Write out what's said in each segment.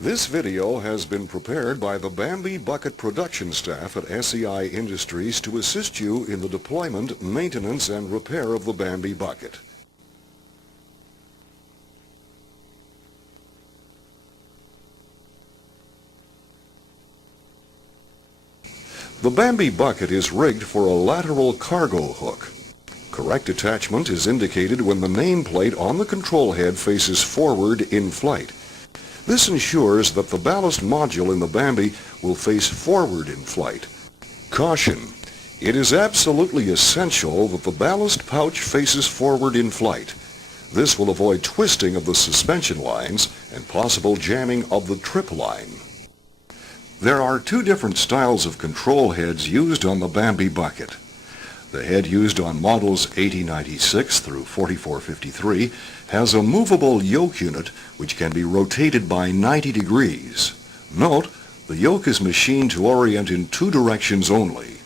This video has been prepared by the Bambi Bucket production staff at SEI Industries to assist you in the deployment, maintenance, and repair of the Bambi Bucket. The Bambi Bucket is rigged for a lateral cargo hook. Correct attachment is indicated when the nameplate on the control head faces forward in flight. This ensures that the ballast module in the Bambi will face forward in flight. Caution! It is absolutely essential that the ballast pouch faces forward in flight. This will avoid twisting of the suspension lines and possible jamming of the trip line. There are two different styles of control heads used on the Bambi Bucket. The head used on models 8096 through 4453 has a movable yoke unit which can be rotated by 90 degrees. Note, the yoke is machined to orient in two directions only.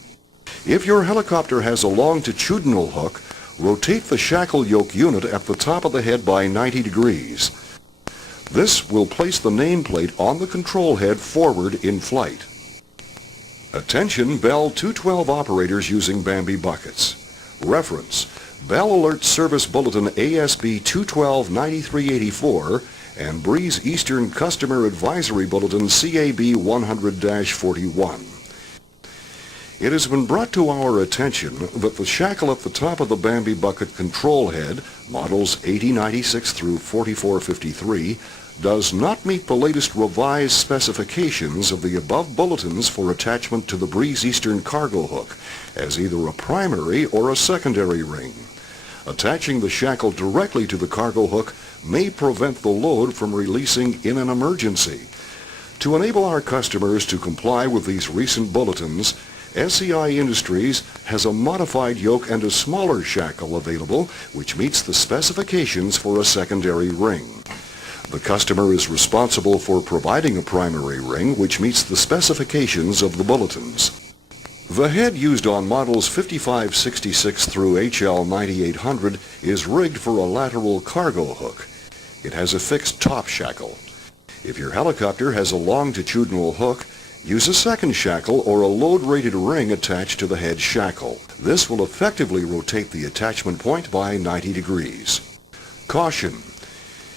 If your helicopter has a longitudinal hook, rotate the shackle yoke unit at the top of the head by 90 degrees. This will place the nameplate on the control head forward in flight. Attention Bell 212 operators using Bambi Buckets. Reference: Bell Alert Service Bulletin ASB 212-9384 and Breeze Eastern Customer Advisory Bulletin CAB 100-41. It has been brought to our attention that the shackle at the top of the Bambi Bucket control head, models 8096 through 4453, does not meet the latest revised specifications of the above bulletins for attachment to the Breeze Eastern cargo hook as either a primary or a secondary ring. Attaching the shackle directly to the cargo hook may prevent the load from releasing in an emergency. To enable our customers to comply with these recent bulletins, SEI Industries has a modified yoke and a smaller shackle available which meets the specifications for a secondary ring. The customer is responsible for providing a primary ring which meets the specifications of the bulletins. The head used on models 5566 through HL 9800 is rigged for a lateral cargo hook. It has a fixed top shackle. If your helicopter has a longitudinal hook, use a second shackle or a load-rated ring attached to the head shackle. This will effectively rotate the attachment point by 90 degrees. Caution!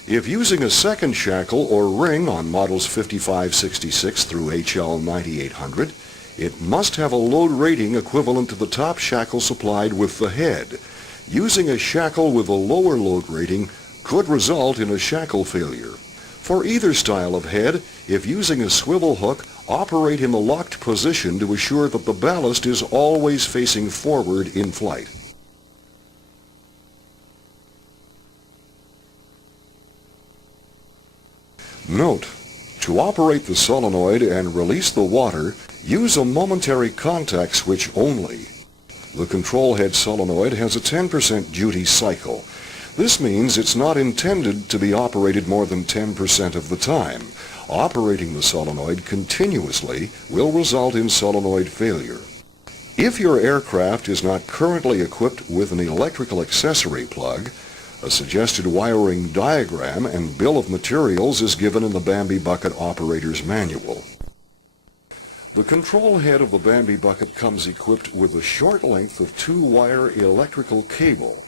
If using a second shackle or ring on models 5566 through HL 9800, it must have a load rating equivalent to the top shackle supplied with the head. Using a shackle with a lower load rating could result in a shackle failure. For either style of head, if using a swivel hook, operate in the locked position to assure that the ballast is always facing forward in flight. Note: to operate the solenoid and release the water, use a momentary contact switch only. The control head solenoid has a 10% duty cycle. This means it's not intended to be operated more than 10% of the time. Operating the solenoid continuously will result in solenoid failure. If your aircraft is not currently equipped with an electrical accessory plug, a suggested wiring diagram and bill of materials is given in the Bambi Bucket Operator's Manual. The control head of the Bambi Bucket comes equipped with a short length of 2-wire electrical cable.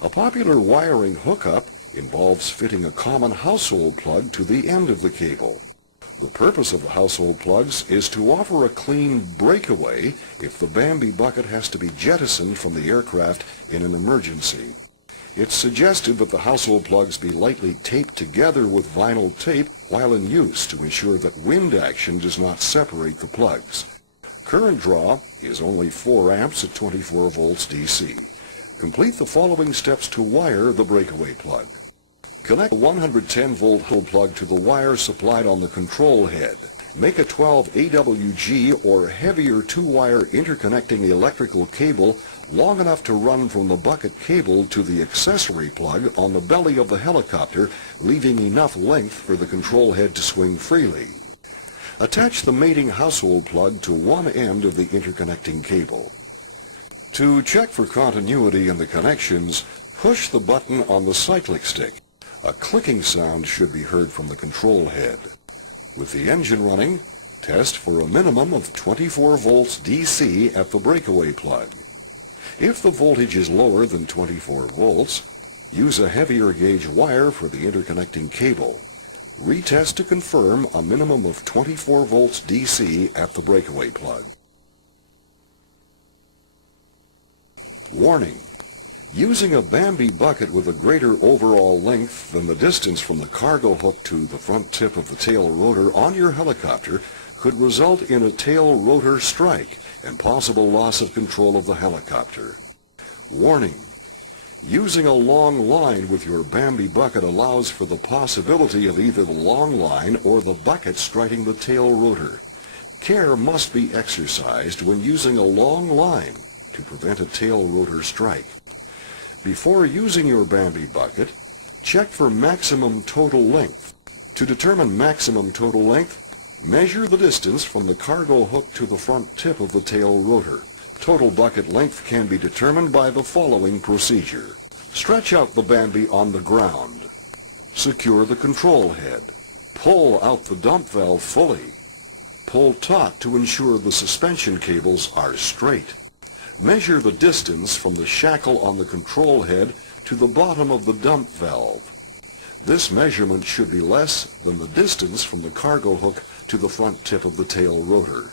A popular wiring hookup involves fitting a common household plug to the end of the cable. The purpose of the household plugs is to offer a clean breakaway if the Bambi Bucket has to be jettisoned from the aircraft in an emergency. It's suggested that the household plugs be lightly taped together with vinyl tape while in use to ensure that wind action does not separate the plugs. Current draw is only 4 amps at 24 volts DC. Complete the following steps to wire the breakaway plug. Connect a 110-volt plug to the wire supplied on the control head. Make a 12 AWG or heavier 2-wire interconnecting electrical cable long enough to run from the bucket cable to the accessory plug on the belly of the helicopter, leaving enough length for the control head to swing freely. Attach the mating household plug to one end of the interconnecting cable. To check for continuity in the connections, push the button on the cyclic stick. A clicking sound should be heard from the control head. With the engine running, test for a minimum of 24 volts DC at the breakaway plug. If the voltage is lower than 24 volts, use a heavier gauge wire for the interconnecting cable. Retest to confirm a minimum of 24 volts DC at the breakaway plug. Warning: using a Bambi bucket with a greater overall length than the distance from the cargo hook to the front tip of the tail rotor on your helicopter could result in a tail rotor strike and possible loss of control of the helicopter. Warning: using a long line with your Bambi bucket allows for the possibility of either the long line or the bucket striking the tail rotor. Care must be exercised when using a long line to prevent a tail rotor strike. Before using your Bambi bucket, check for maximum total length. To determine maximum total length, measure the distance from the cargo hook to the front tip of the tail rotor. Total bucket length can be determined by the following procedure. Stretch out the Bambi on the ground. Secure the control head. Pull out the dump valve fully. Pull taut to ensure the suspension cables are straight. Measure the distance from the shackle on the control head to the bottom of the dump valve. This measurement should be less than the distance from the cargo hook to the front tip of the tail rotor.